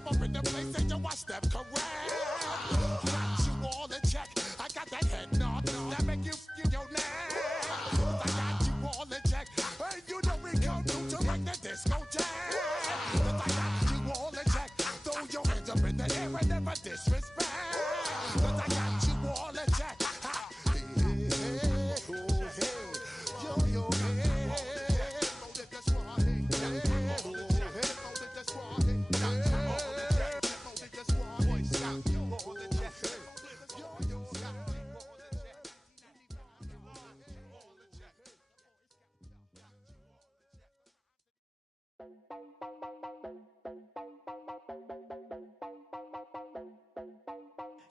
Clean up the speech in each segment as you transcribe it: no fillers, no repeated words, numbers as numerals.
step up in the place and you watch step correct. Got you all in check. I got that head nod that make you your neck. I got you all in check. Hey, you know we come to wreck the disco jam. I got you all in check. Throw your hands up in the air and never disrespect. I got you all in check.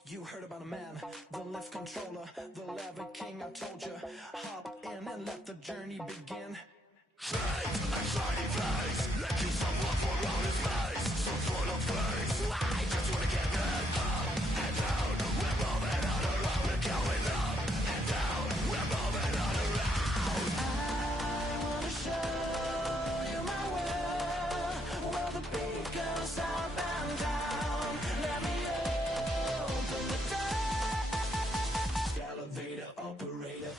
You heard about a man, the lift controller, the lever king, I told you. Hop in and let the journey begin. Fate and shiny face, let you suffer for all his face. So full of grace, I just wanna get that up and down. We're moving on around, we're going up and down. We're moving on around. I wanna show you my world, where the beat goes up and down. Let me open the door. Elevator operator.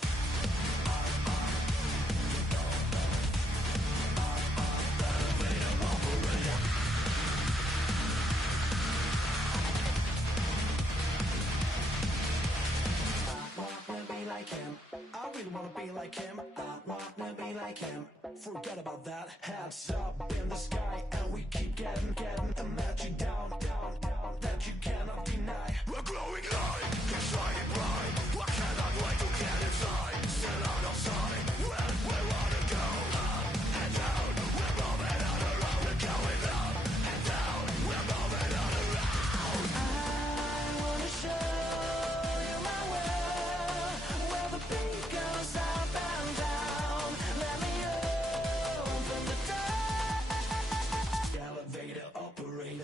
I really wanna be like him. I wanna be like him. Forget about that. Heads up in the sky, and we keep getting and let you down, that you cannot deny. We're glowing light, get shining bright. I cannot wait to get inside. Still out of sight, when we wanna go up and down. We're moving on around, we're going up and down. We're moving on around. I wanna show you my world, where the beat goes up and down. Let me open the door. Elevator operator.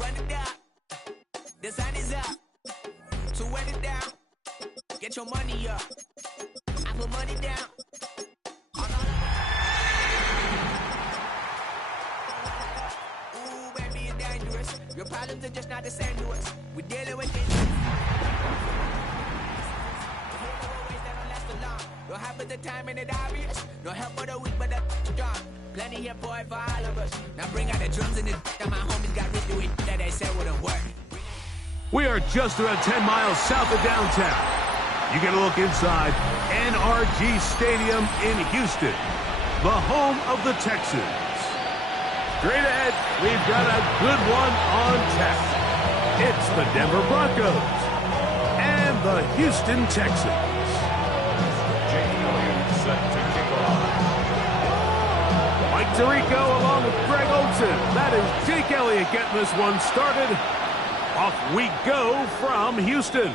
Run it down, the sun is up, so run it down, get your money up, I put money down. Ooh, baby, it's dangerous, your problems are just not the same to us, we're dealing with it. No half of the time and it's obvious. No help for the weak, but the strong. Plenty here for it for all of us. Now bring out the drums and the that my homies got rich doing that they said wouldn't work. We are just around 10 miles south of downtown. You get a look inside NRG Stadium in Houston, the home of the Texans. Straight ahead, we've got a good one on tap. It's the Denver Broncos and the Houston Texans. Set to kick off. Tirico along with Greg Olson. That is Jake Elliott getting this one started. Off we go from Houston.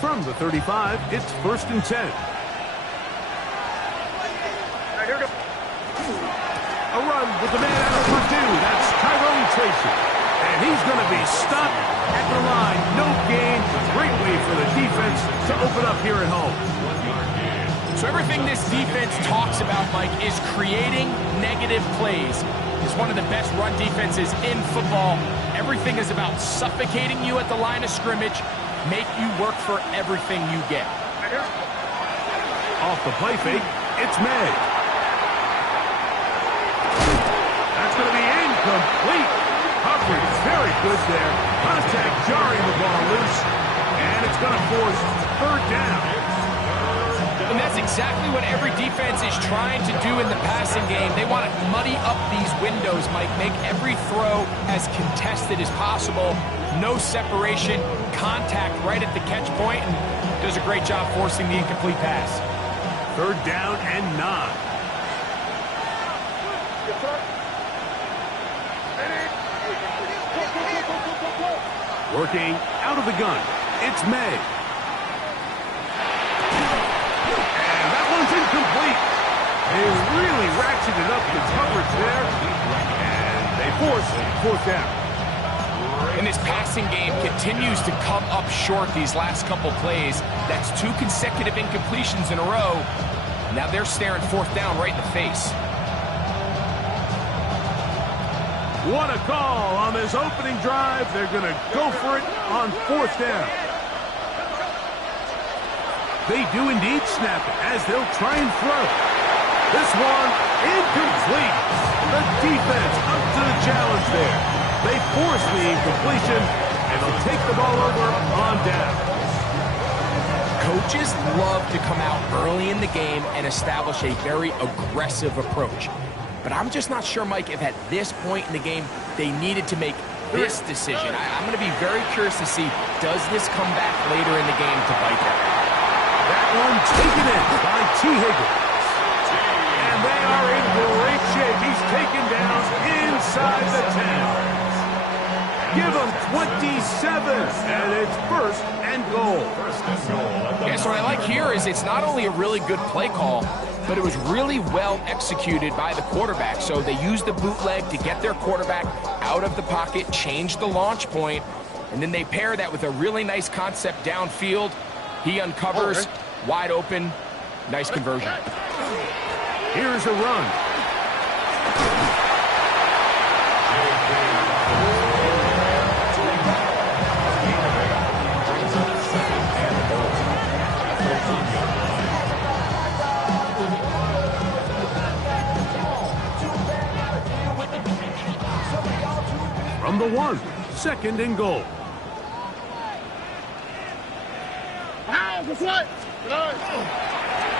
From the 35, it's 1st and 10. A run with the man out of Purdue. That's Tyrone Tracy. And he's going to be stopped at the line. No gain. Great way for the defense to open up here at home. So everything this defense talks about, Mike, is creating negative plays. It's one of the best run defenses in football. Everything is about suffocating you at the line of scrimmage, make you work for everything you get. Off the play fake, it's May. That's going to be incomplete. Coverage very good there. Contact jarring the ball loose. And it's going to force 3rd down. And that's exactly what every defense is trying to do in the passing game. They want to muddy up these windows, Mike, make every throw as contested as possible. No separation, contact right at the catch point, and does a great job forcing the incomplete pass. 3rd down and 9. Working out of the gun, it's May. And that one's incomplete. They really ratcheted up the coverage there, and they force 4th down. And this passing game continues to come up short these last couple plays. That's 2 consecutive incompletions in a row. Now they're staring 4th down right in the face. What a call on this opening drive. They're going to go for it on 4th down. They do indeed snap it as they'll try and throw. This one incomplete. The defense up to the challenge there. They force the incompletion, and they'll take the ball over on down. Coaches love to come out early in the game and establish a very aggressive approach. But I'm just not sure, Mike, if at this point in the game they needed to make this decision. I'm going to be very curious to see, does this come back later in the game to bite them? That one taken in by T. Higgins. And they are in great shape. He's taken down inside the 10. Give him 27, and it's 1st and goal. Yeah, so what I like here is it's not only a really good play call, but it was really well executed by the quarterback. So they used the bootleg to get their quarterback out of the pocket, change the launch point, and then they pair that with a really nice concept downfield. He uncovers, wide open, nice conversion. Here's a run. From the 1, 2nd and goal.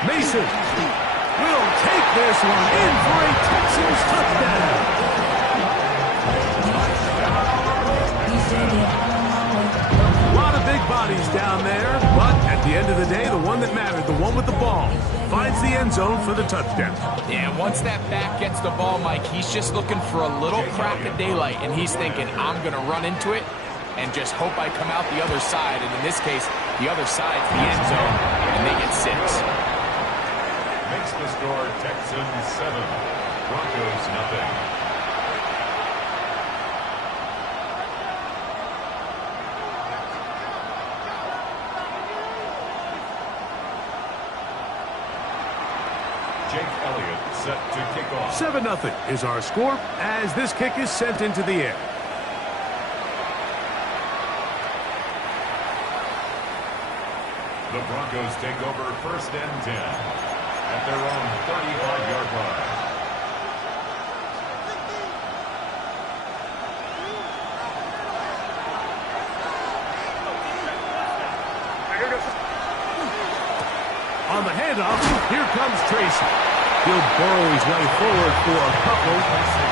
Mason will take this one in for a Texans touchdown. A lot of big bodies down there, but at the end of the day, the one that mattered, the one with the ball, finds the end zone for the touchdown. Yeah, once that back gets the ball, Mike, he's just looking for a little crack of daylight, and he's thinking, I'm going to run into it and just hope I come out the other side. And in this case, the other side's the end zone, and they get 6. Makes the score Texans 7, Broncos nothing. Jake Elliott set to kick off. 7-0 is our score as this kick is sent into the air. The Broncos take over 1st and 10 at their own 35-yard line. On the handoff, here comes Tracy. He'll burrow his way forward for a couple.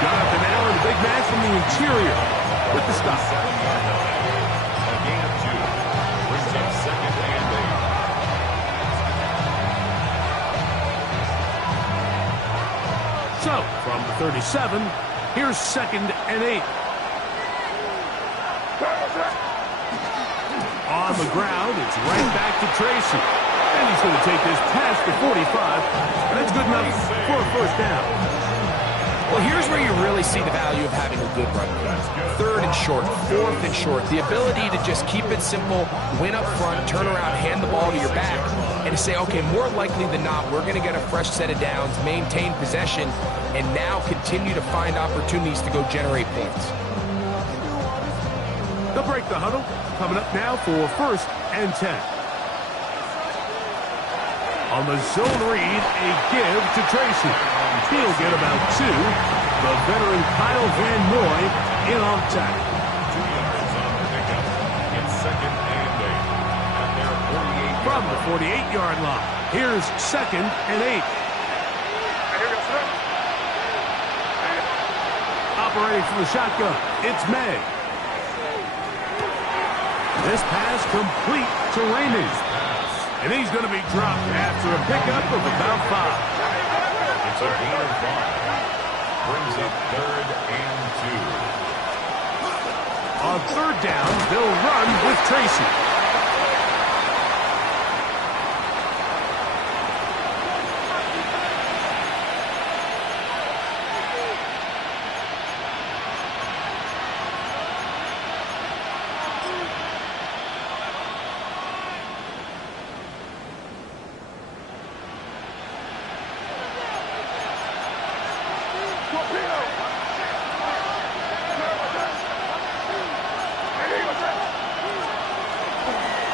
Got up and now, and the big man from the interior with the stop. A gain of 2. Brings up second and 8. So, from the 37, here's second and 8. On the ground, it's right back to Tracy. And he's going to take this past the 45, and that's good enough for a first down. Well, here's where you really see the value of having a good run. Third and short, fourth and short. The ability to just keep it simple, win up front, turn around, hand the ball to your back, and to say, okay, more likely than not, we're going to get a fresh set of downs, maintain possession, and now continue to find opportunities to go generate points. They'll break the huddle. Coming up now for first and 10. On the zone read, a give to Tracy. He'll get about 2. The veteran Kyle Van Noy in on tackle. 2 yards on the pickup. It's second and 8. At their 48. From the 48-yard line, here's second and 8. Operating from the shotgun, it's May. This pass complete to Raymond. And he's going to be dropped after a pickup of about 5. It's a gain of 5. Brings up third and 2. On third down, they'll run with Tracy.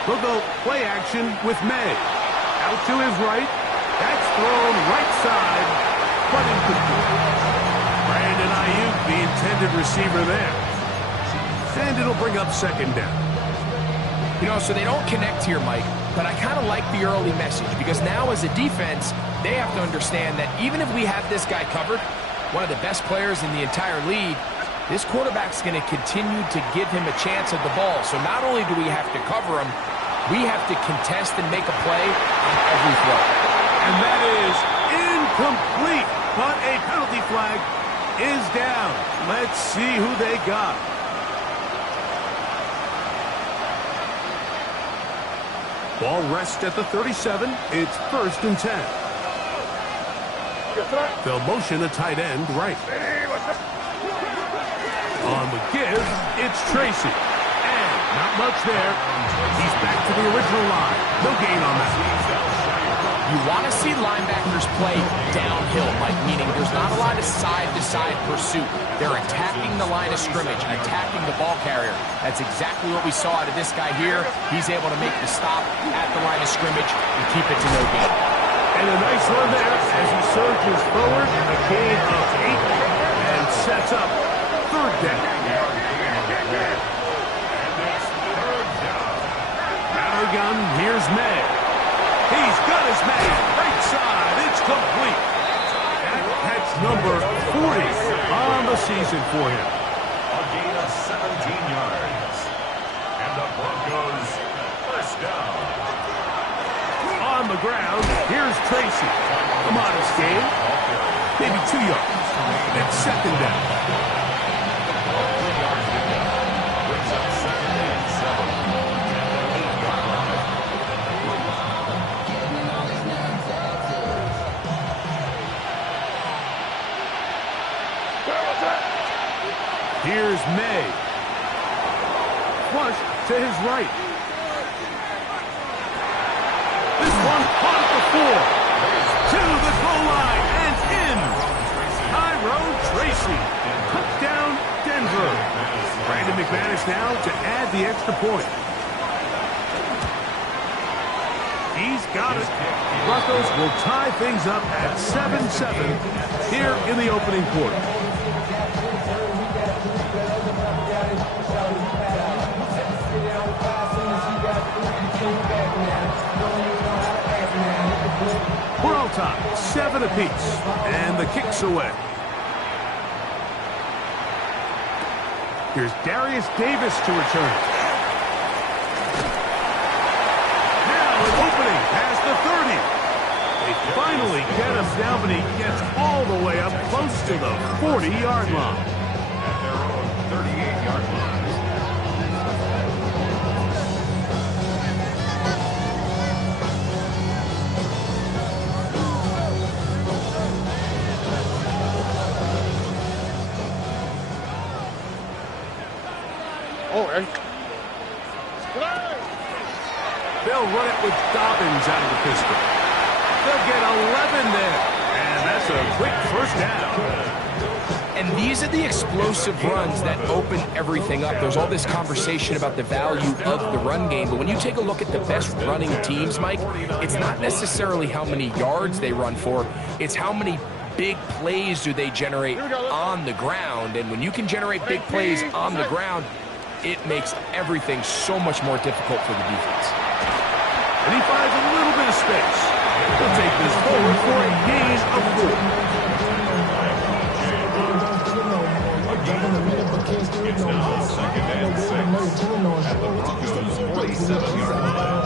They'll go play action with May. Out to his right. That's thrown right side, but incomplete. Brandon Ayuk, the intended receiver there. And it'll bring up second down. You know, so they don't connect here, Mike, but I kind of like the early message because now as a defense, they have to understand that even if we have this guy covered, one of the best players in the entire league, this quarterback's going to continue to give him a chance at the ball. So not only do we have to cover him, we have to contest and make a play on every throw. And that is incomplete, but a penalty flag is down. Let's see who they got. Ball rests at the 37. It's first and 10. They'll motion a tight end right. On the give, it's Tracy. And not much there. He's back to the original line. No gain on that. You want to see linebackers play downhill, Mike, meaning there's not a lot of side-to-side pursuit. They're attacking the line of scrimmage, attacking the ball carrier. That's exactly what we saw out of this guy here. He's able to make the stop at the line of scrimmage and keep it to no gain. And a nice run there as he surges forward, a gain of 8, and sets up third down. Out of the gun, here's May. He's got his man, right side, it's complete. That's number 40 on the season for him. A gain of 17 yards. And the Broncos first down. On the ground, here's Tracy. A modest gain, maybe 2 yards. It's second down. 3 yards to go. Brings up second and 7. And the 8-yard line. Here's May. Flush to his right. This one caught at the 4. To the goal line and in. Tyrone Tracy. Touchdown, Denver. Brandon McManus now to add the extra point. He's got it. Broncos will tie things up at 7-7 here in the opening quarter. top, 7 apiece, and the kick's away. Here's Darius Davis to return. Now an opening past the 30. They finally get him down, but he gets all the way up close to the 40-yard line. At their own 38-yard line. They'll run it with Dobbins out of the pistol. They'll get 11 there. And that's a quick first down. And these are the explosive runs that open everything up. There's all this conversation about the value of the run game, but when you take a look at the best running teams, Mike, it's not necessarily how many yards they run for, it's how many big plays do they generate on the ground. And when you can generate big plays on the ground, it makes everything so much more difficult for the defense. And he finds a little bit of space. He'll take this forward for a gain of 4. It's now 2nd and 6 at the Broncos' 47-yard line.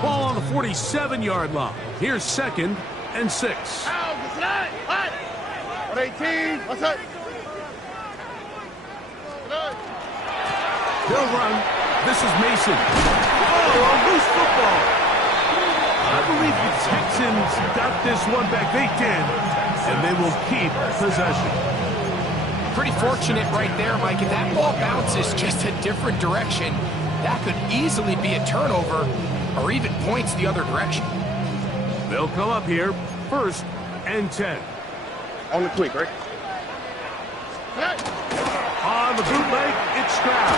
Ball on the 47-yard line. Here's 2nd and 6. 118. What's up? They'll run. This is Mason. Oh, a loose football. I believe the Texans got this one back. They did. And they will keep possession. Pretty fortunate right there, Mike. If that ball bounces just a different direction, that could easily be a turnover or even points the other direction. They'll come up here, 1st and 10. On the quick, right? On the bootleg, it's Stroud.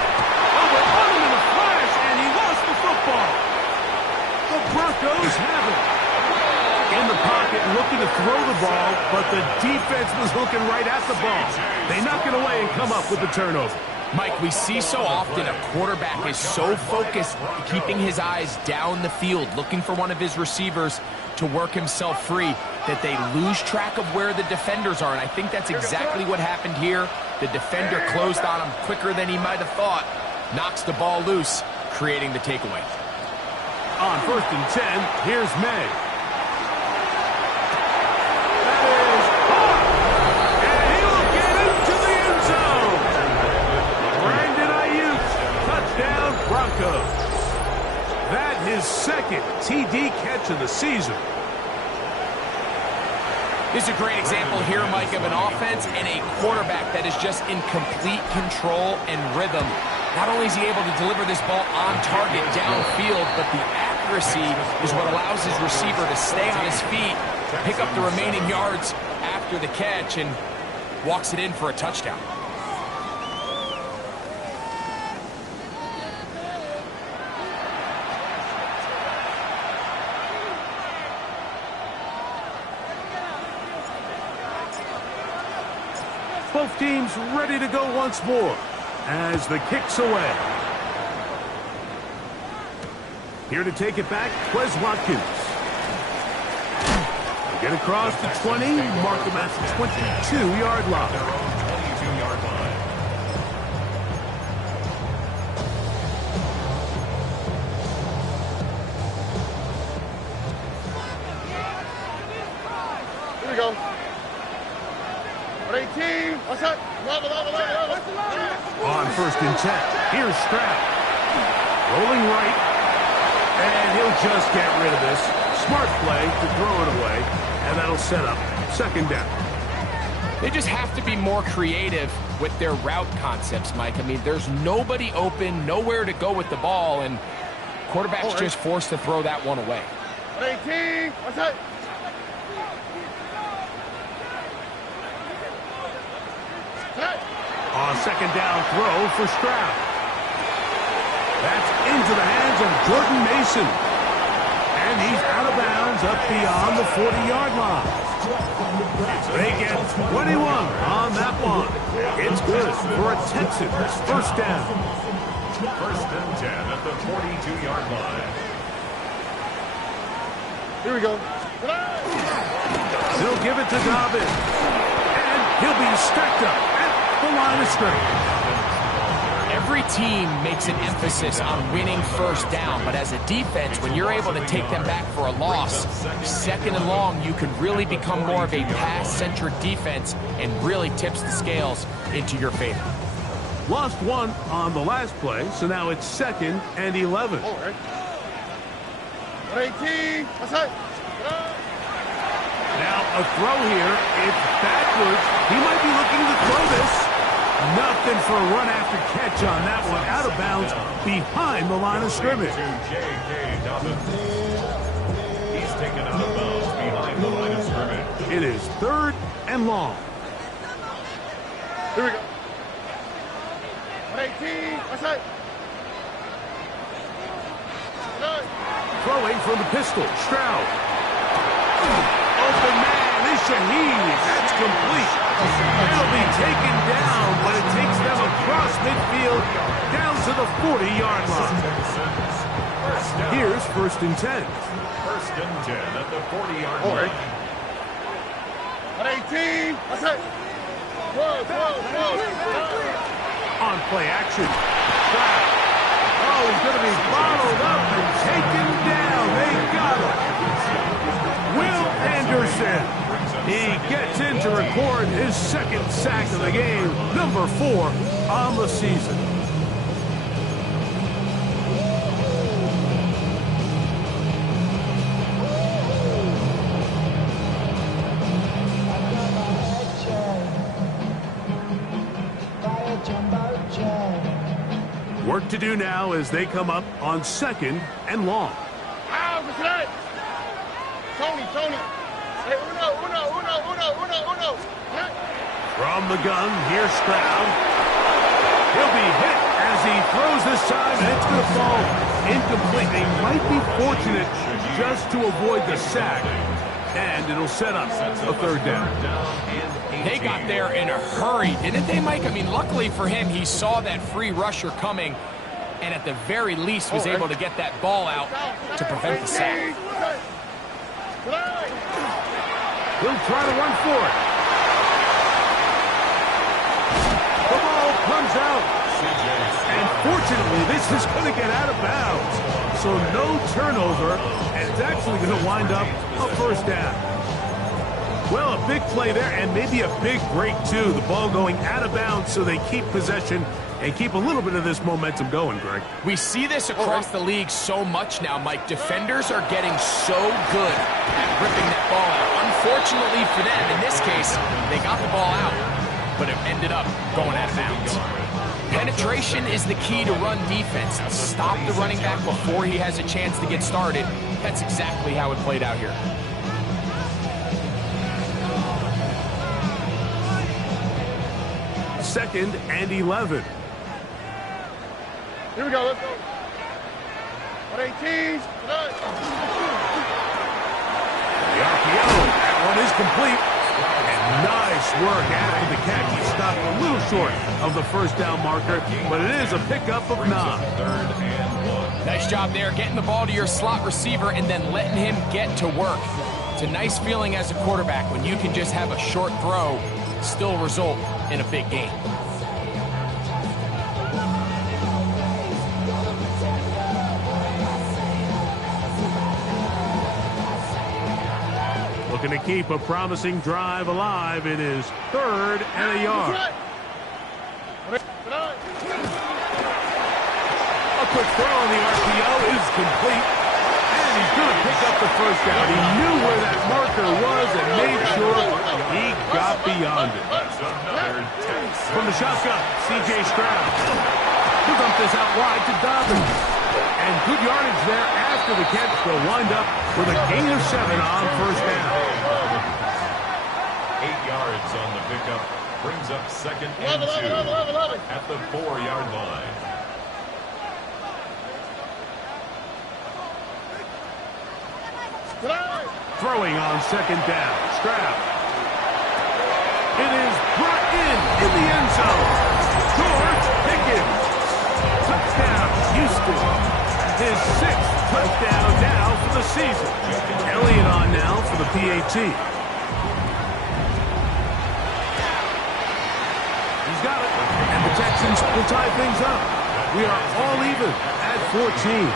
Oh, they're on him in a flash, and he lost the football. The Broncos have it. In the pocket, looking to throw the ball, but the defense was looking right at the ball. They knock it away and come up with the turnover. Mike, we see so often a quarterback is so focused, keeping his eyes down the field, looking for one of his receivers to work himself free, that they lose track of where the defenders are. And I think that's exactly what happened here. The defender closed on him quicker than he might have thought, knocks the ball loose, creating the takeaway. On 1st and 10, here's May. That is hard. And he'll get into the end zone. Brandon Ayuk, touchdown Broncos. That his 2nd TD catch of the season. This is a great example here, Mike, of an offense and a quarterback that is just in complete control and rhythm. Not only is he able to deliver this ball on target downfield, but the accuracy is what allows his receiver to stay on his feet, pick up the remaining yards after the catch, and walks it in for a touchdown. Both teams ready to go once more as the kick's away. Here to take it back, Wes Watkins. Get across the 20, mark him at the 22-yard line. 22-yard line. Here we go. 118. What's up? On 1st and 10, here's Stroud. Rolling right, and he'll just get rid of this. Smart play to throw it away, and that'll set up 2nd down. They just have to be more creative with their route concepts, Mike. I mean, there's nobody open, nowhere to go with the ball, and quarterback's just forced to throw that one away. 118. What's up? On 2nd down throw for Stroud. That's into the hands of Jordan Mason. And he's out of bounds up beyond the 40-yard line. They get 21 on that one. It's good for a Texans 1st down. First and 10 at the 42-yard line. Here we go. They'll give it to Dobbins. And he'll be stacked up at the line of scrimmage. Every team makes an emphasis on winning first down, but as a defense, when you're able to take them back for a loss, second and long, you can really become more of a pass-centric defense and really tips the scales into your favor. Lost one on the last play, so now it's 2nd and 11. All right. 18. What's that? Now a throw here. It's backwards. He might be looking to throw this. Nothing for a run after catch on that one. Out of bounds behind the line of scrimmage. J.K. Dobbins. He's taken out of bounds behind the line of scrimmage. It is 3rd and long. Here we go. 18. What's that? Throwing from the pistol. Stroud. Open man is Shaheed. That's complete. It'll be taken down when it takes them across midfield down to the 40-yard line. Here's 1st and 10. 1st and 10 at the 40-yard All line. right. 18. What's that? Whoa. On play action. Stroud. Oh, he's going to be bottled up and taken down. They got him. Will Anderson. He gets in to record his 2nd sack of the game, number 4 on the season. Work to do now as they come up on 2nd and long. Tony. Hey, uno. From the gun, here's Stroud. He'll be hit as he throws this time, and it's going to fall incomplete. They might be fortunate just to avoid the sack, and it'll set up a 3rd down. They got there in a hurry, didn't they, Mike? I mean, luckily for him, he saw that free rusher coming, and at the very least was able to get that ball out to prevent the sack. He'll try to run for it. The ball comes out. And fortunately, this is going to get out of bounds. So no turnover, and it's actually going to wind up a 1st down. Well, a big play there, and maybe a big break, too. The ball going out of bounds so they keep possession and keep a little bit of this momentum going, Greg. We see this across the league so much now, Mike. Defenders are getting so good at ripping that ball out. Unfortunately for them, in this case, they got the ball out, but it ended up going out of bounds. Penetration is the key to run defense. Stop the running back before he has a chance to get started. That's exactly how it played out here. Second and 11. Here we go. Let's go. 18. The RPO, that one is complete. And nice work after the catch. He stopped a little short of the 1st down marker, but it is a pickup of 9. 3rd and 1. Nice job there, getting the ball to your slot receiver and then letting him get to work. It's a nice feeling as a quarterback when you can just have a short throw, still result in a big game. Looking to keep a promising drive alive. It is 3rd and a yard. A quick throw on the RPO is complete. And he's going to pick up the 1st down. He knew where that marker was and made sure he got beyond it. From the shotgun, C.J. Stroud. He'll dump this out wide to Dobbins. And good yardage there after the catch. They'll wind up with a gain of 7 on 1st down. 8 yards on the pickup. Brings up 2nd and 2 at the 4-yard line. Throwing on 2nd down. Stroud. It is brought in the end zone. George Pickens. Touchdown. the 18. He's got it. And the Texans will tie things up. We are all even at 14.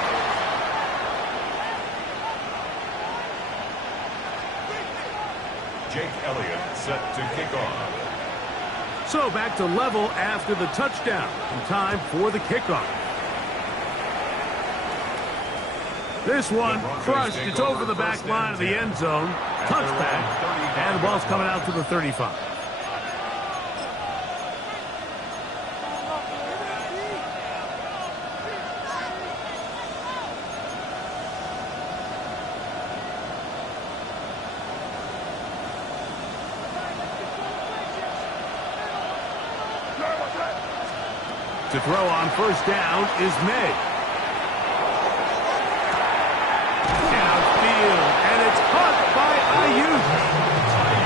Jake Elliott set to kick off. So back to level after the touchdown. And time for the kickoff. This one crushed. It's over the back line of the end zone. Touchback. And the ball's coming out to the 35. To throw on first down is May. Downfield, and it's caught by Ayuk.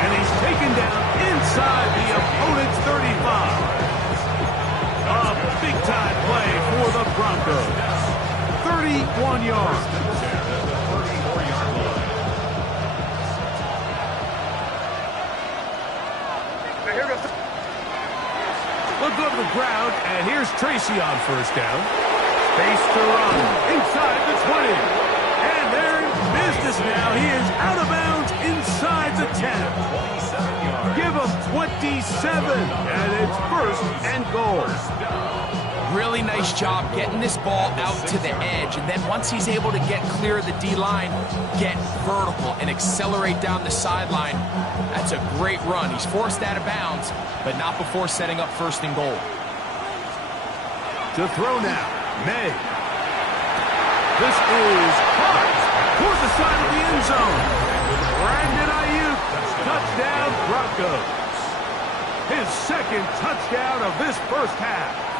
And he's taken down inside the opponent's 35. A big-time play for the Broncos. 31 yards. Look go to the ground, and here's Tracy on first down. Space to run inside the 20. And they're in business now. He is out of bounds inside the 10. Give him 27, and it's first and goal. Really nice job getting this ball out to the edge, and then once he's able to get clear of the D-line, get vertical and accelerate down the sideline. That's a great run. He's forced out of bounds, but not before setting up first and goal. To throw now, May. This is caught toward the side of the end zone. Brandon Ayuk, touchdown Broncos. His second touchdown of this first half.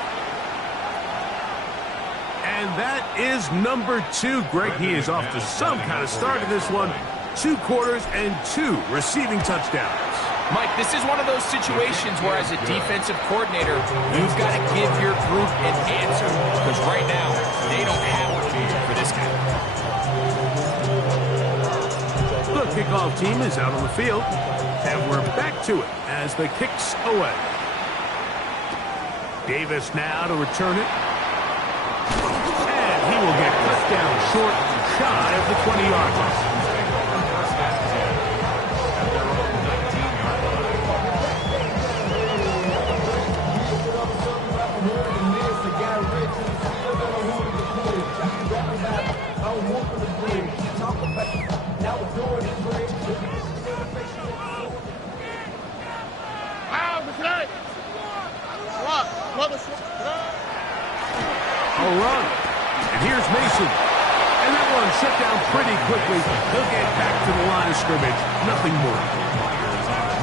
And that is number 2. Greg, he is off to some kind of start in this one. 2 quarters and 2 receiving touchdowns. Mike, this is one of those situations where as a defensive coordinator, you've got to give your group an answer. Because right now, they don't have one for this guy. The kickoff team is out on the field. And we're back to it as the kick's away. Davis now to return it. He will get cut down short, shy of the 20-yard line. A run. And here's Mason. And that one shut down pretty quickly. He'll get back to the line of scrimmage. Nothing more.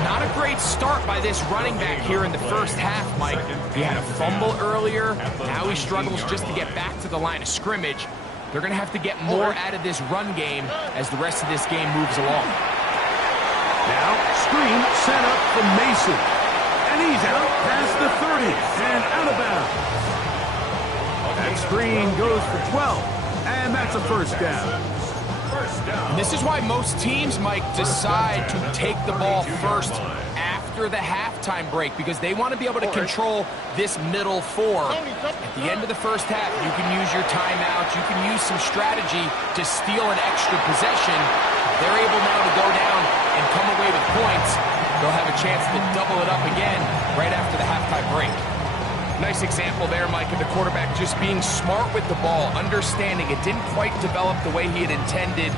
Not a great start by this running back here in the first half, Mike. He had a fumble earlier. Now he struggles just to get back to the line of scrimmage. They're going to have to get more out of this run game as the rest of this game moves along. Now, screen set up from Mason. And he's out past the 30 and out of bounds. That screen goes for 12, and that's a first down. And this is why most teams, Mike, decide to take the ball first after the halftime break, because they want to be able to control this middle 4. At the end of the first half, you can use your timeout, you can use some strategy to steal an extra possession. They're able now to go down and come away with points. They'll have a chance to double it up again right after the halftime break. Nice example there, Mike, of the quarterback just being smart with the ball, understanding it didn't quite develop the way he had intended.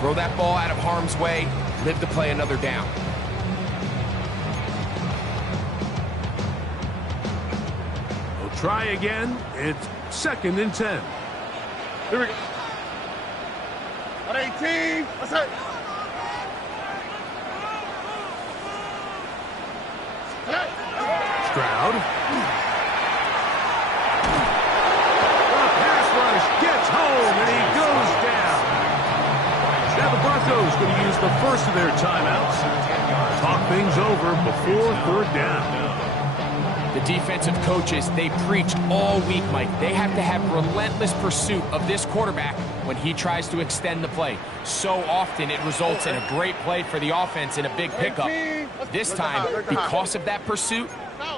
Throw that ball out of harm's way, live to play another down. We'll try again. It's 2nd and 10. Here we go. On 18. What's that? Stroud. Gets home, and he goes down. Now the Broncos going to use the first of their timeouts. Talk things over before 3rd down. The defensive coaches, they preached all week, Mike. They have to have relentless pursuit of this quarterback when he tries to extend the play. So often it results in a great play for the offense and a big pickup. This time, because of that pursuit,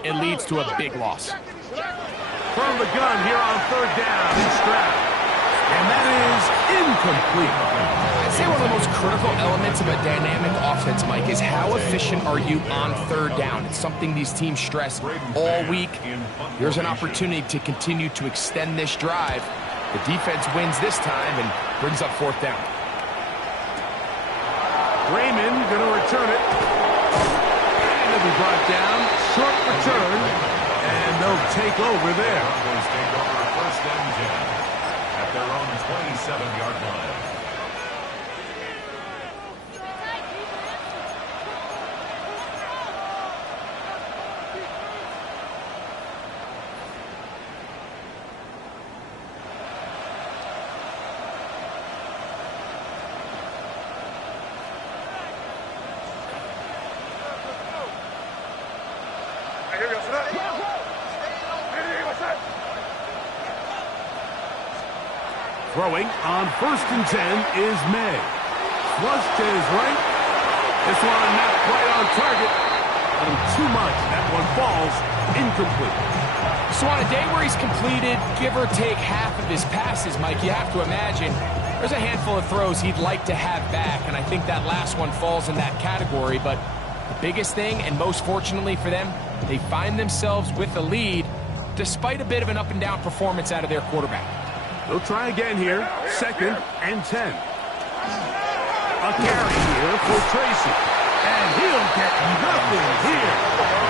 it leads to a big loss. From the gun here on third down, it's Stroud. And that is incomplete. I'd say one of the most critical elements of a dynamic offense, Mike, is how efficient are you on third down. It's something these teams stress all week. Here's an opportunity to continue to extend this drive. The defense wins this time and brings up fourth down. Raymond going to return it. And it'll be brought down. Short return. And they'll take over there. Broncos take over first and 10 at their own 27-yard line. Throwing on first and 10 is May. Flush to his right. This one not quite on target. Too much. That one falls incomplete. So on a day where he's completed, give or take half of his passes, Mike, you have to imagine there's a handful of throws he'd like to have back, and I think that last one falls in that category. But the biggest thing, and most fortunately for them, they find themselves with the lead despite a bit of an up-and-down performance out of their quarterback. They'll try again here. Second and 10. A carry here for Tracy. And he'll get nothing here.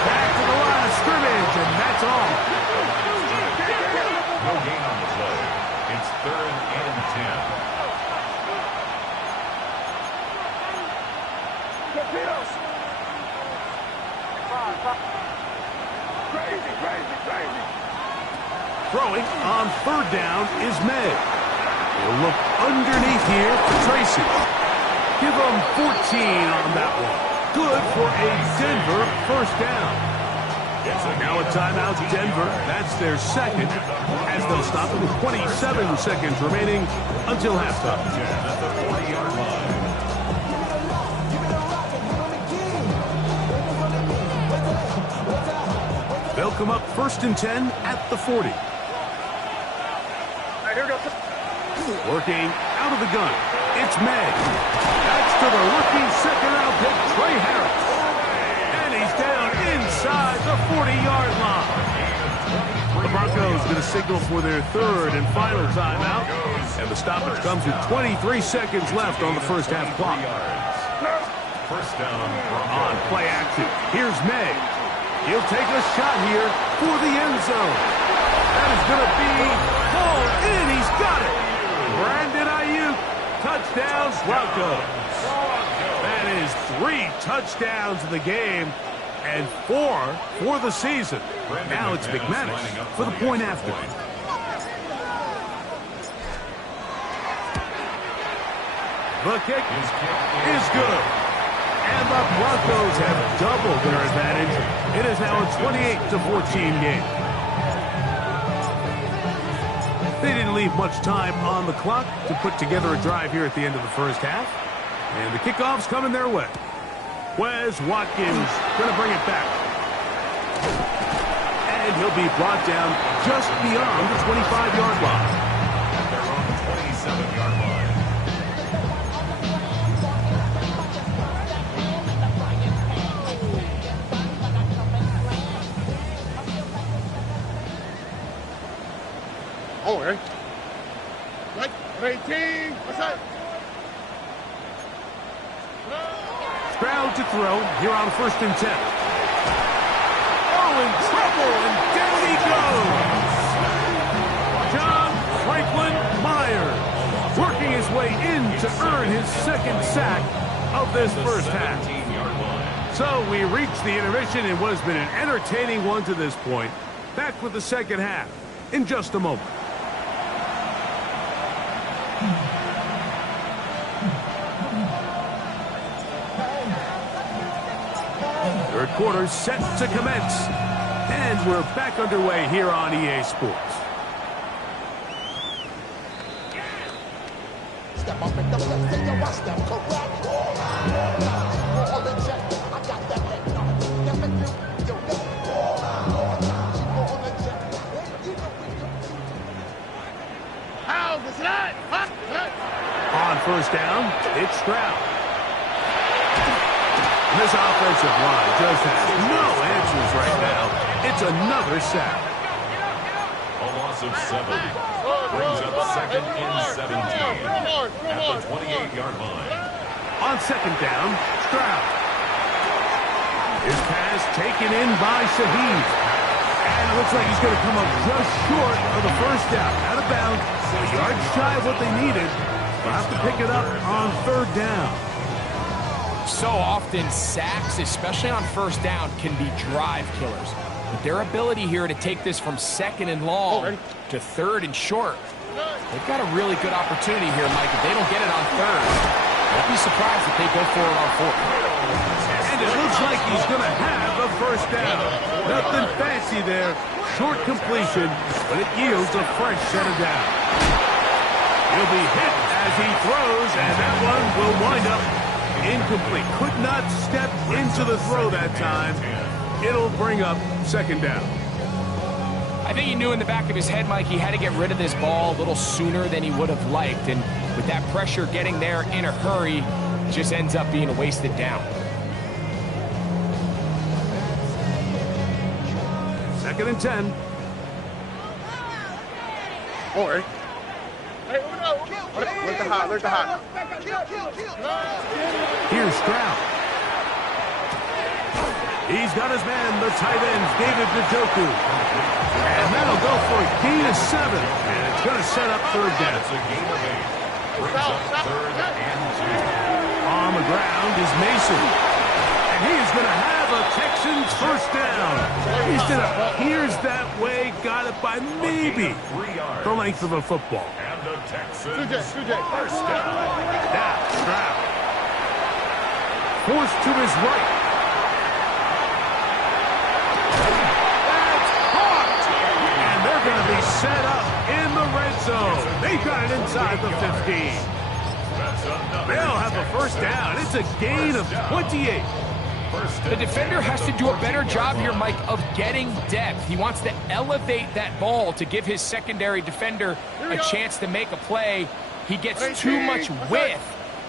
Back to the line of scrimmage, and that's all. No gain on the play. It's third and 10. Throwing on third down is May. He'll look underneath here for Tracy. Give him 14 on that one. Good for a Denver first down. Now a timeout, Denver. That's their second, as they'll stop it with 27 seconds remaining until halftime. At the 40-yard line. They'll come up first and 10 at the 40. Working out of the gun. It's May. That's to the rookie second-round pick, Trey Harris. And he's down inside the 40-yard line. The Broncos going to signal for their third and final timeout. And the stoppage comes with 23 seconds left on the first half clock. First down On play action, here's May. He'll take a shot here for the end zone. That is going to be pulled in. He's got it. Brandon Ayuk, touchdown Broncos. That is 3 touchdowns in the game and 4 for the season. Now it's McManus for the point after. The kick is good. And the Broncos have doubled their advantage. It is now a 28-14 game. They didn't leave much time on the clock to put together a drive here at the end of the first half. And the kickoff's coming their way. Wes Watkins going to bring it back. And he'll be brought down just beyond the 25-yard line. At their own 27-yard line. Oh, right. Right. 18. What's that? Stroud to throw here on first and 10. Oh, in trouble, and down he goes. John Franklin Myers working his way in to earn his second sack of this first half. So we reach the intermission in what has been an entertaining one to this point. Back with the second half in just a moment. Third quarter set to commence. And we're back underway here on EA Sports. Step up in the place, take your step correct. All in check, I got that head knock. That make you know. All in check, you know we do. How is that? On first down, it's Stroud. This offensive line just has no answers right now. It's another sack. A loss of 7 brings up second and 17 at the 28-yard line. On second down, Stroud. His pass taken in by Shaheed. And it looks like he's going to come up just short of the first down. Out of bounds, a yard shy of what they needed. They'll have to pick it up on third down. So often, sacks, especially on first down, can be drive killers. But their ability here to take this from second and long to third and short, they've got a really good opportunity here, Mike. If they don't get it on third, don't be surprised if they go for it on fourth. And it looks like he's going to have a first down. Nothing fancy there. Short completion, but it yields a fresh set of downs. He'll be hit as he throws, and that one will wind up incomplete. Could not step into the throw that time. It'll bring up second down. I think he knew in the back of his head, Mike, he had to get rid of this ball a little sooner than he would have liked. And with that pressure getting there in a hurry, it just ends up being a wasted down. Second and 10. Or. Hey, Where's the hot? Where's the hot? Here's Stroud. He's got his man, the tight end, David Njoku. And that'll go for a gain of 7. And it's going to set up third down. It's a gain of 8. Brings up third and 2. On the ground is Mason. And he is going to have a Texans first down. It appears that way. Got it by maybe the length of a football. And the Texans first down. Now, Stroud. Forced to his right. That's caught. And they're going to be set up in the red zone. They got it inside the 15. They'll have a first down. It's a gain of 28. The defender has to do a better job here, Mike, of getting depth. He wants to elevate that ball to give his secondary defender a chance to make a play. He gets too much width,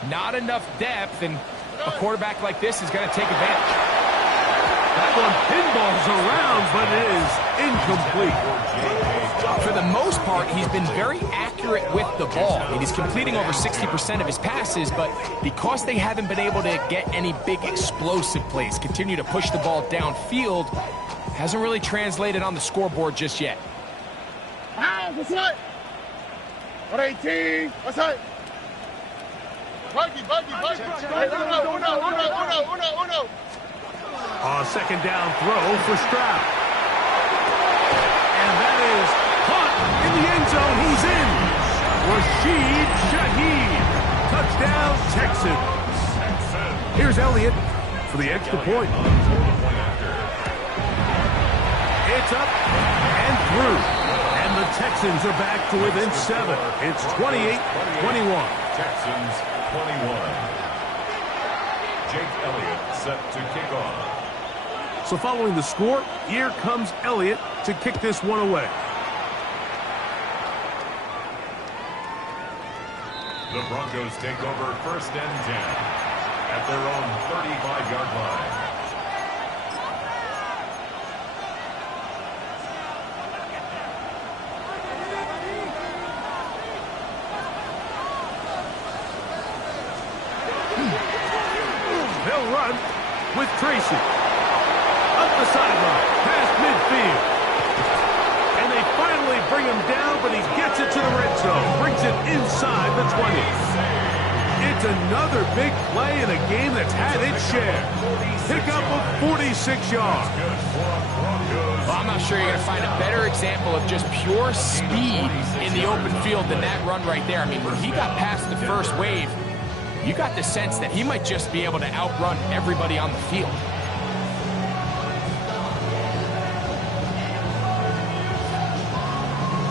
not enough depth, and a quarterback like this is going to take advantage. That one pinballs around, but it is incomplete. For the most part, he's been very accurate with the ball. He's completing over 60% of his passes, but because they haven't been able to get any big explosive plays, continue to push the ball downfield, hasn't really translated on the scoreboard just yet. What's up? 118. What's up? Buggy. Uno. On second down throw for Stroud. And that is caught in the end zone. He's in. Rashid Shaheed. Touchdown, Texans. Here's Elliott for the extra point. It's up and through. And the Texans are back to within 7. It's 28-21. Texans 21. Jake Elliott set to kick off. So following the score, here comes Elliott to kick this one away. The Broncos take over first and 10 at their own 35-yard line. They'll run with Tracy. Up the sideline, past midfield. And they finally bring him down, but he gets it to the red zone. Brings it inside the 20. It's another big play in a game that's had its share. Pickup of 46 yards. Well, I'm not sure you're going to find a better example of just pure speed in the open field than that run right there. I mean, when he got past the first wave, you got the sense that he might just be able to outrun everybody on the field.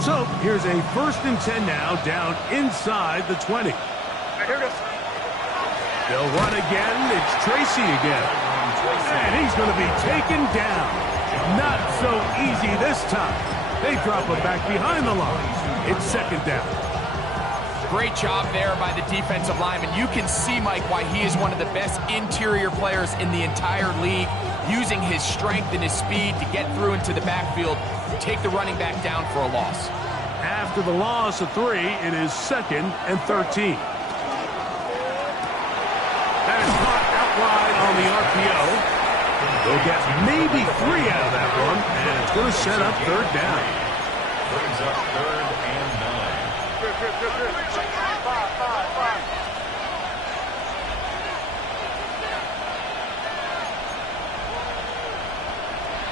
So here's a 1st and 10 now, down inside the 20. They'll run again. It's Tracy again. And he's going to be taken down. Not so easy this time. They drop him back behind the line. It's 2nd down. Great job there by the defensive lineman. You can see, Mike, why he is one of the best interior players in the entire league, using his strength and his speed to get through into the backfield, take the running back down for a loss. After the loss of 3, it is 2nd and 13. That is caught out wide on the RPO. They'll get maybe 3 out of that one, and it's going to set up 3rd down. Brings up 3rd and 9.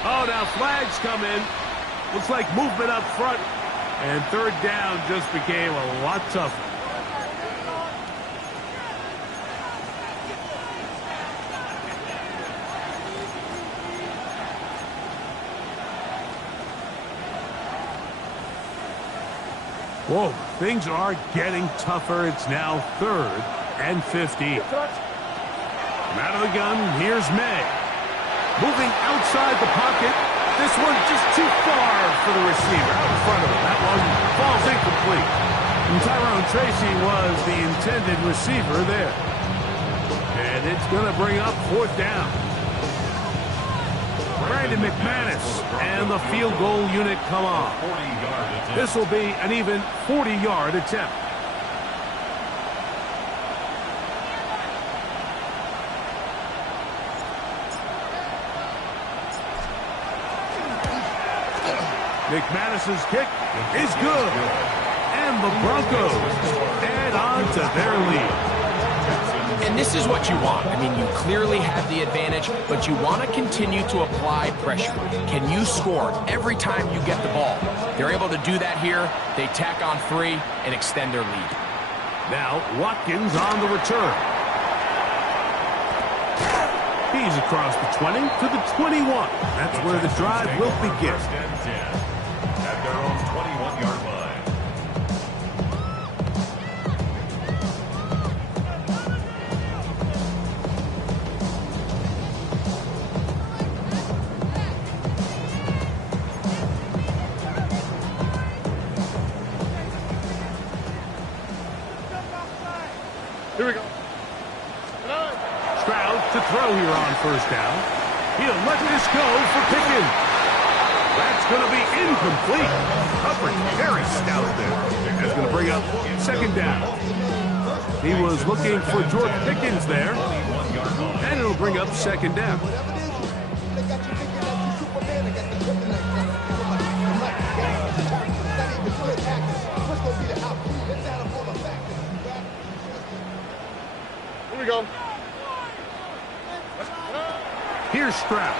Oh, now flags come in. Looks like movement up front. And 3rd down just became a lot tougher. Whoa, things are getting tougher. It's now 3rd and 15. From out of the gun, here's May. Moving outside the pocket. This one just too far for the receiver out in front of him. That one falls incomplete. And Tyrone Tracy was the intended receiver there. And it's going to bring up 4th down. Brandon McManus and the field goal unit come on. This will be an even 40-yard attempt. McManus's kick is good. And the Broncos add on to their lead. And this is what you want. I mean, you clearly have the advantage, but you want to continue to apply pressure. Can you score every time you get the ball? They're able to do that here. They tack on 3 and extend their lead. Now Watkins on the return. He's across the 20 to the 21. That's where the drive will begin. 1st and 10 at their own 21-yard line. Here we go. Stroud to throw here on 1st down. He'll let this go for Pickens. That's going to be incomplete. Coverage very stout there. That's going to bring up 2nd down. He was looking for George Pickens there. And it'll bring up 2nd down. Here we go. Here's Stroud.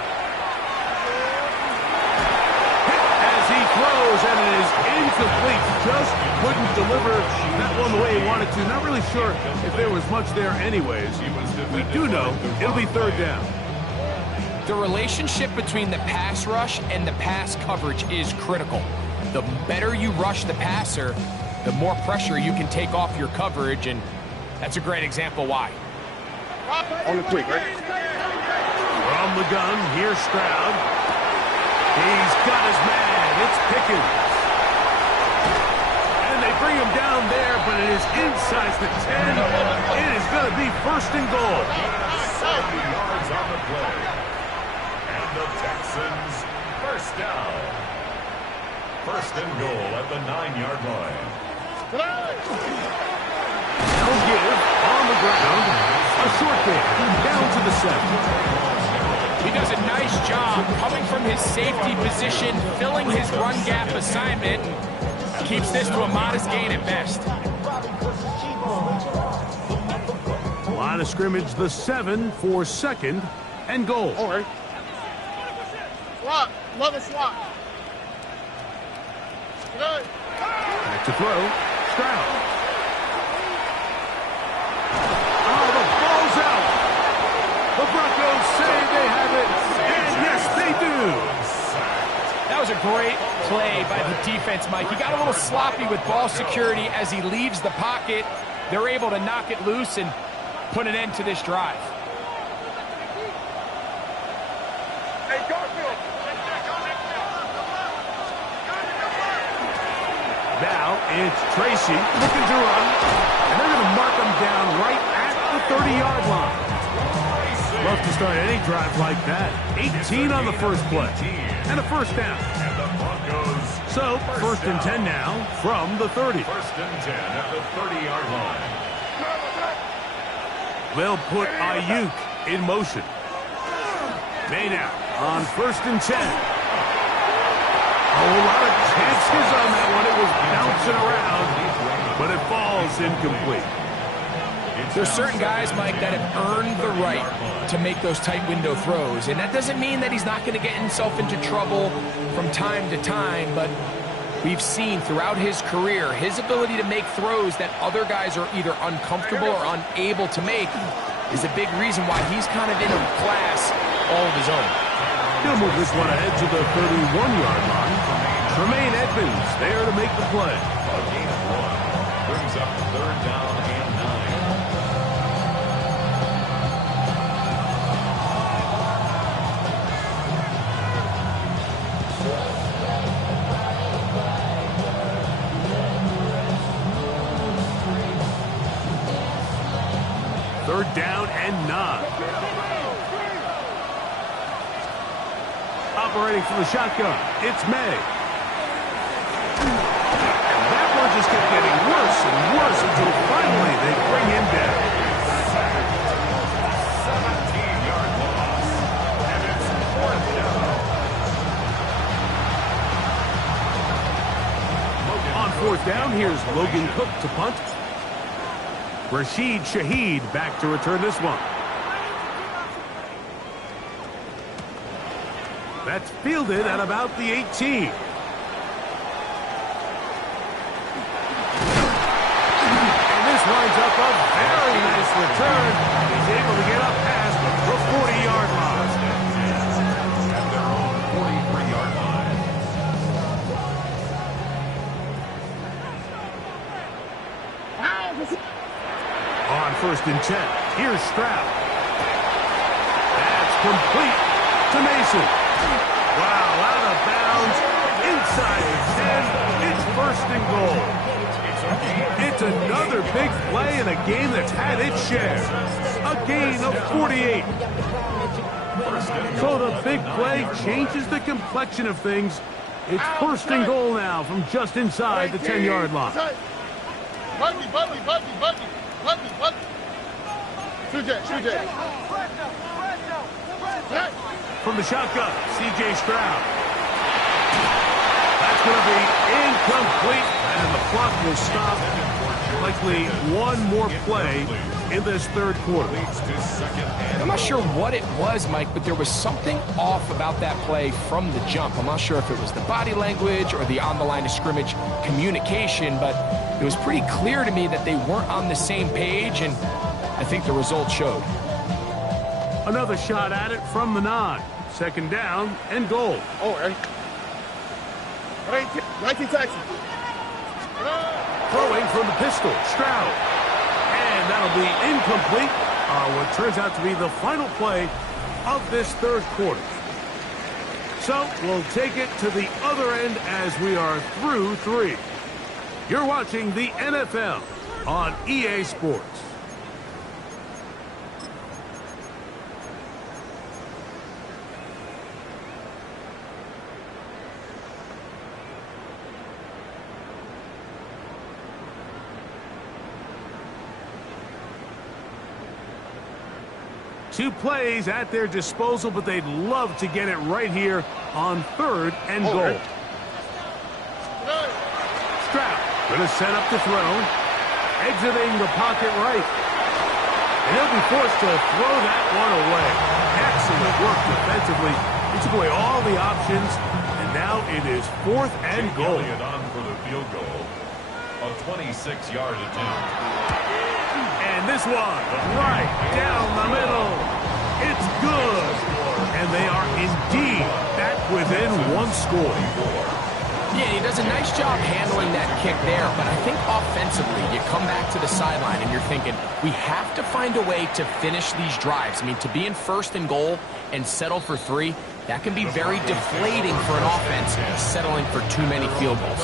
Hit as he throws, and it is incomplete. Just couldn't deliver that one the way he wanted to. Not really sure if there was much there anyways. We do know it'll be 3rd down. The relationship between the pass rush and the pass coverage is critical. The better you rush the passer, the more pressure you can take off your coverage, and that's a great example why. On the quick, right? From the gun, here's Stroud. He's got his man. It's Pickens. And they bring him down there, but it is inside the 10. It is going to be 1st and goal. 70 yards on the play. And the Texans, 1st down. 1st and goal at the 9-yard line. They'll give on the ground. A short game down to the 7. He does a nice job coming from his safety position, filling his run gap assignment, and keeps this to a modest gain at best. Line of scrimmage, the 7 for 2nd and goal. All right. Swat. Love a swat. Good. Back to throw. Stroud. Oh, the ball's out. The Broncos say they have it, and yes, they do. That was a great play by the defense, Mike. He got a little sloppy with ball security as he leaves the pocket. They're able to knock it loose and put an end to this drive. Hey, Garfield. Now it's Tracy looking to run, and they're going to mark him down right at the 30-yard line. Love to start any drive like that. 18 on the first play, and a first down. And the Broncos. So, first and 10 now from the 30. First and 10 at the 30-yard line. They'll put Ayuk in motion. Made out on first and 10. A whole lot of chances on that one. It was bouncing around, but it falls incomplete. There's certain guys, Mike, that have earned the right to make those tight window throws. And that doesn't mean that he's not going to get himself into trouble from time to time, but we've seen throughout his career his ability to make throws that other guys are either uncomfortable or unable to make is a big reason why he's kind of in a class all of his own. He'll move this one ahead to the 31-yard line. Tremaine Edmonds there to make the play. A gain of 1 brings up third down and 9. Third down and 9. Operating from the shotgun, it's May. That one just kept getting worse and worse until finally they bring him down. 17-yard loss. And it's fourth down. On fourth down, here's Logan Cook to punt. Rashid Shaheed back to return this one. That's fielded at about the 18. And this winds up a very nice return. He's able to get up past the 40-yard line. At their own 43-yard line. On first and 10, here's Stroud. That's complete to Mason. Wow, out of bounds, inside the 10, it's first and goal. It's another big play in a game that's had its share. A gain of 48. So the big play changes the complexion of things. It's first and goal now from just inside the 10-yard line. Buggy. Shoot it. From the shotgun, C.J. Stroud. That's going to be incomplete, and the clock will stop. Likely one more play in this third quarter. I'm not sure what it was, Mike, but there was something off about that play from the jump. I'm not sure if it was the body language or the on-the-line of scrimmage communication, but it was pretty clear to me that they weren't on the same page, and I think the result showed. Another shot at it from the 9. Second down and goal. Oh, 19 Texans. Throwing from the pistol, Stroud. And that'll be incomplete. What turns out to be the final play of this third quarter. So we'll take it to the other end as we are through 3. You're watching the NFL on EA Sports. Two plays at their disposal, but they'd love to get it right here on third and goal. Stroud going to set up the throw, exiting the pocket right. And he'll be forced to throw that one away. Excellent work defensively. He took away all the options, and now it is fourth and goal. Elliott on for the field goal. A 26-yard attempt. And this one, right down the middle. It's good. And they are indeed that within one score. Yeah, he does a nice job handling that kick there, but I think offensively, you come back to the sideline and you're thinking, we have to find a way to finish these drives. I mean, to be in first and goal and settle for 3, that can be very deflating for an offense settling for too many field goals.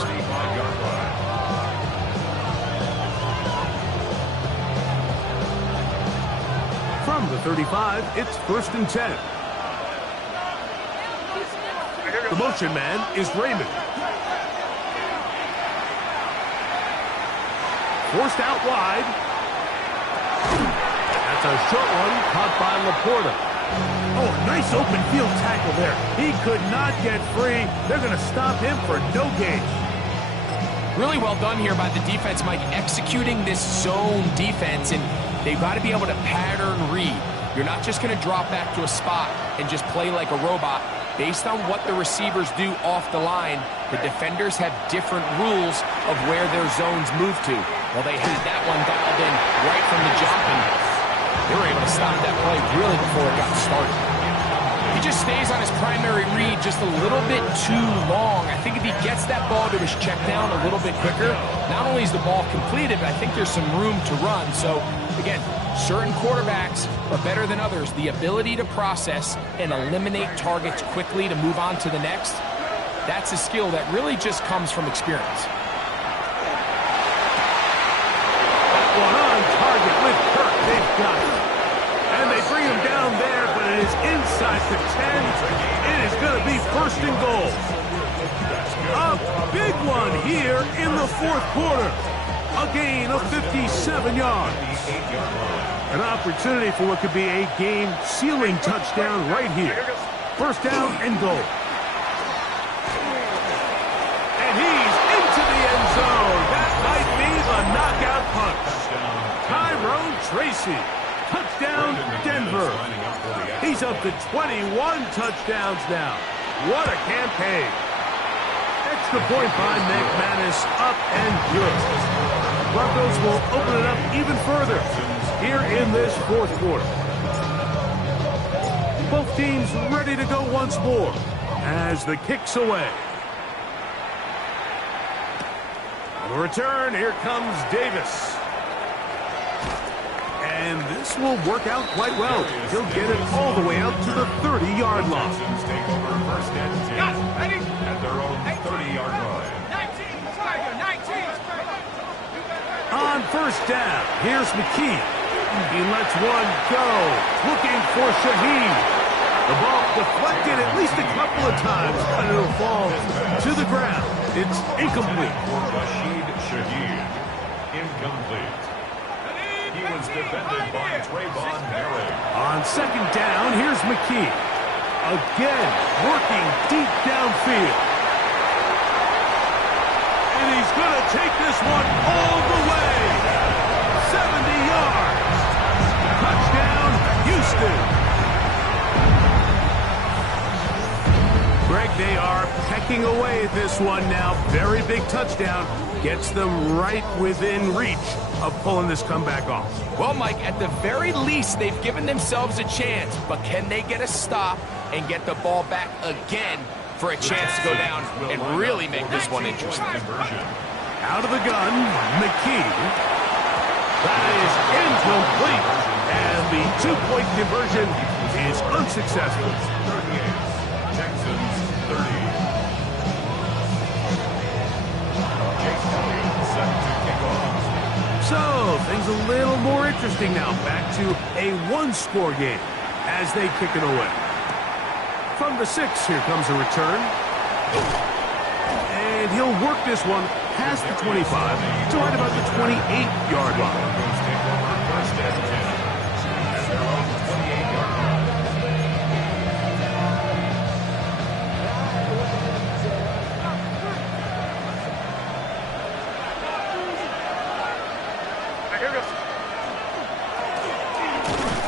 From the 35, it's 1st and 10. The motion man is Raymond. Forced out wide. That's a short one caught by Laporta. Oh, nice open field tackle there. He could not get free. They're going to stop him for no gain. Really well done here by the defense, Mike, executing this zone defense, and they've got to be able to pattern read. You're not just going to drop back to a spot and just play like a robot. Based on what the receivers do off the line, the defenders have different rules of where their zones move to. Well, they had that one dialed in right from the jump, and they were able to stop that play really before it got started. He just stays on his primary read just a little bit too long. I think if he gets that ball to his check down a little bit quicker, not only is the ball completed, but I think there's some room to run. So, again, certain quarterbacks are better than others. The ability to process and eliminate targets quickly to move on to the next, that's a skill that really just comes from experience. That one on target with Kirk. They've got it. And they bring him down there, but it is inside the 10. It is going to be 1st and goal. A big one here in the 4th quarter. A gain of 57 yards. An opportunity for what could be a game-sealing touchdown right here. 1st down and goal. And he's into the end zone. That might be the knockout punch. Tyrone Tracy. Touchdown, Denver. He's up to 21 touchdowns now. What a campaign. Extra point by McManus, up and good. Broncos will open it up even further here in this 4th quarter. Both teams ready to go once more as the kick's away. On the return, here comes Davis. And this will work out quite well. He'll get it all the way out to the 30-yard line. Take over 1st and 10 at their own 30-yard line. 19. On 1st down, here's McKee. He lets one go. Looking for Shaheed. The ball deflected at least a couple of times, but it'll fall to the ground. It's incomplete. For Rashid Shaheed. Incomplete. He was defended by Trayvon Merrick. On 2nd down, here's McKee. Again, working deep downfield. And he's going to take this one all the way. 70 yards. Touchdown, Houston. Greg, they are pecking away at this one now. Very big touchdown. Gets them right within reach of pulling this comeback off. Well, Mike, at the very least, they've given themselves a chance, but can they get a stop and get the ball back again for a chance to go down and really make this one interesting? Out of the gun, McKee. That is incomplete. And the 2-point conversion is unsuccessful. 38, Texans 30. Jake Elliott set to kick off. So, things a little more interesting now. Back to a 1-score game as they kick it away. From the 6, here comes a return. And he'll work this one past the 25 to right about the 28-yard line. Broncos take over 1st and 10 at their own 28-yard line.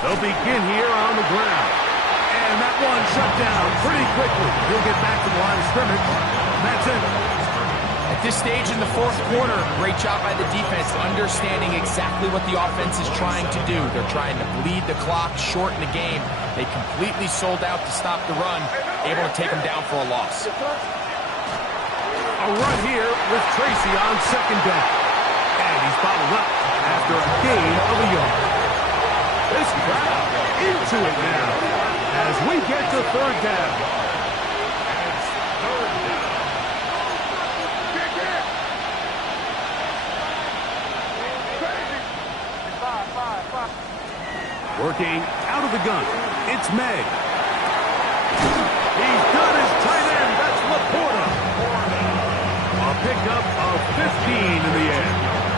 They'll begin here on the ground. And that one shut down pretty quickly. He'll get back to the line of scrimmage. That's it. I this stage in the fourth quarter, great job by the defense, understanding exactly what the offense is trying to do. They're trying to bleed the clock, shorten the game. They completely sold out to stop the run, able to take them down for a loss. A run here with Tracy on second down. And he's bottled up after a gain of a yard. This crowd into it now as we get to third down. Working out of the gun, it's May. He's got his tight end, that's Laporta. A pickup of 15 in the end.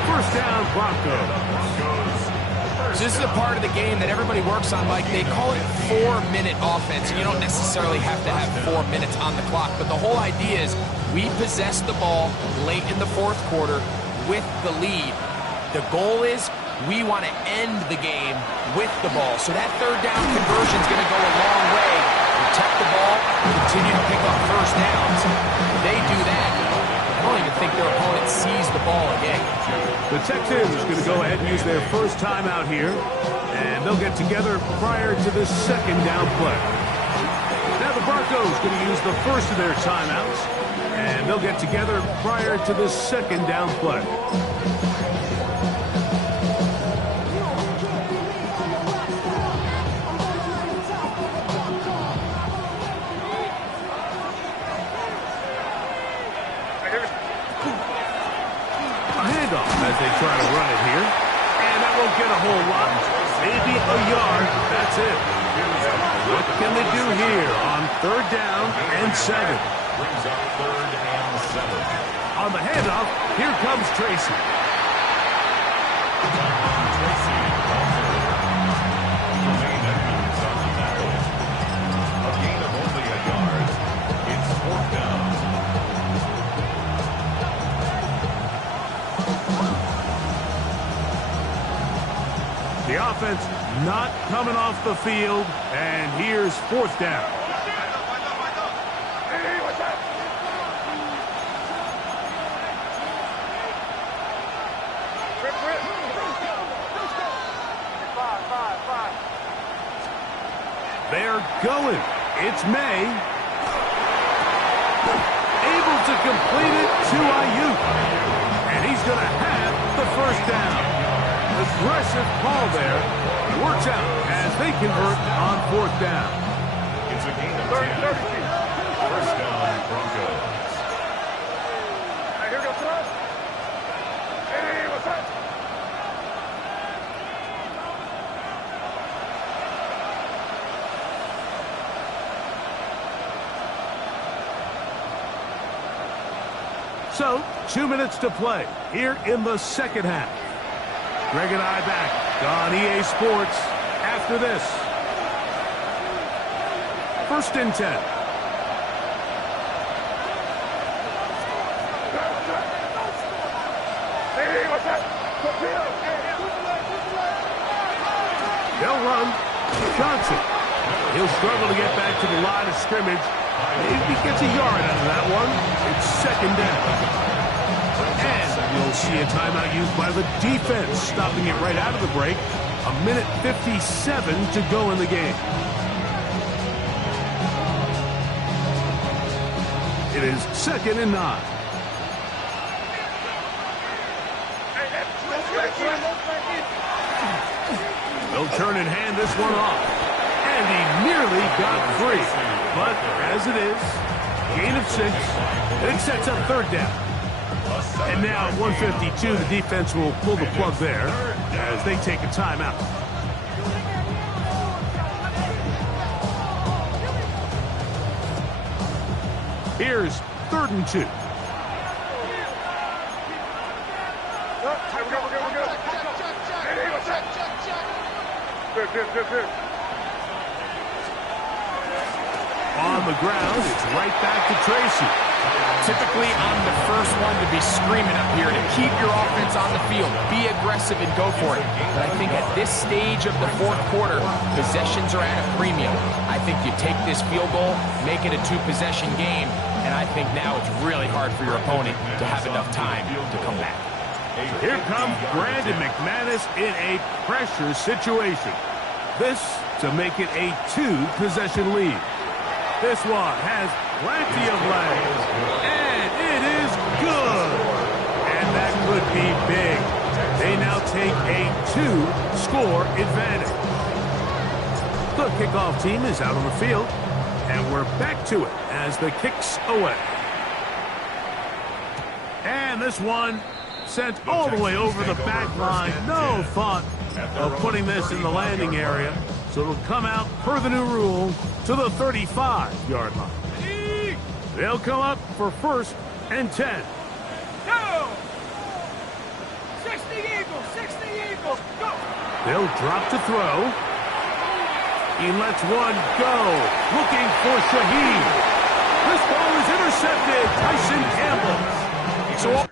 First down, Broncos. So this is a part of the game that everybody works on, Mike. They call it 4-minute offense. You don't necessarily have to have 4 minutes on the clock, but the whole idea is we possess the ball late in the fourth quarter with the lead. The goal is we want to end the game with the ball. So that third down conversion is going to go a long way. Protect the ball, continue to pick up first downs. If they do that, I don't even think their opponent sees the ball again. The Texans are going to go ahead and use their first timeout here, and they'll get together prior to the second down play. Now the Broncos are going to use the first of their timeouts, and they'll get together prior to the second down play. As they try to run it here. And that won't get a whole lot. Maybe a yard. That's it. What can they do here on third down and 7? Brings up third and 7. On the handoff, here comes Tracy. Jermaine Edmonds on the tackle. A gain of only a yard. It's fourth down. The offense not coming off the field, and here's fourth down. They're going. It's May. Able to complete it to Ayuk. And he's going to have the first down. Aggressive call there. It works out as they convert on fourth down. It's a gain of 10. First down, Broncos. Here goes Trust. Hey, what's up? So, 2 minutes to play here in the second half. Greg and I back on EA Sports after this. First and 10. They'll run. Johnson. He'll struggle to get back to the line of scrimmage. Maybe he gets a yard out of that one. It's second down. And you'll see a timeout used by the defense, stopping it right out of the break. 1:57 to go in the game. It is second and 9. They'll turn and hand this one off. And he nearly got free. But as it is, gain of 6. And it sets up third down. And now at 1:52, the defense will pull the plug there as they take a timeout. Here's third and 2. Good. On the ground, it's right back to Tracy. Typically, I'm the first one to be screaming up here to keep your offense on the field. Be aggressive and go for it. But I think at this stage of the fourth quarter, possessions are at a premium. I think you take this field goal, make it a 2-possession game, and I think now it's really hard for your opponent to have enough time to come back. Here comes Brandon McManus in a pressure situation. This to make it a 2-possession lead. This one has plenty of legs, and it is good. And that could be big. They now take a 2-score advantage. The kickoff team is out on the field, and we're back to it as the kick's away. And this one sent all the way over the back line. No thought of putting this in the landing area. So it'll come out, per the new rule, to the 35-yard line. They'll come up for 1st and 10. Go! 60 Eagles, 60 Eagles, go! They'll drop to throw. He lets one go, looking for Shaheed. This ball is intercepted. Tyson Campbell. So